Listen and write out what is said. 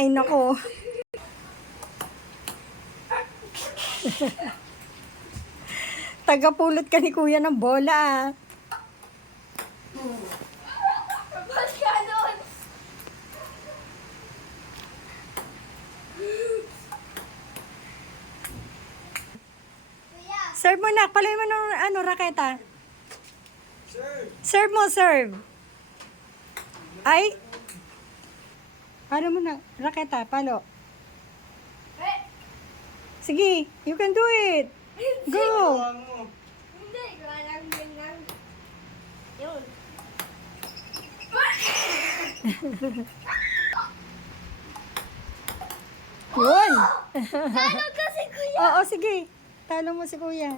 Ay, nako. Tagapulot ka ni kuya ng bola, ah. Ba't ganon? Kuya. Serve mo na. Paloy mo ng raketa. Serve mo, serve. Ay. Palo mo na. Raketa, palo. Sige, you can do it. Go. Hindi, walang ganyan. Yun. Yun. Ano kasi kuya? Oo, sige. Talo mo si kuya.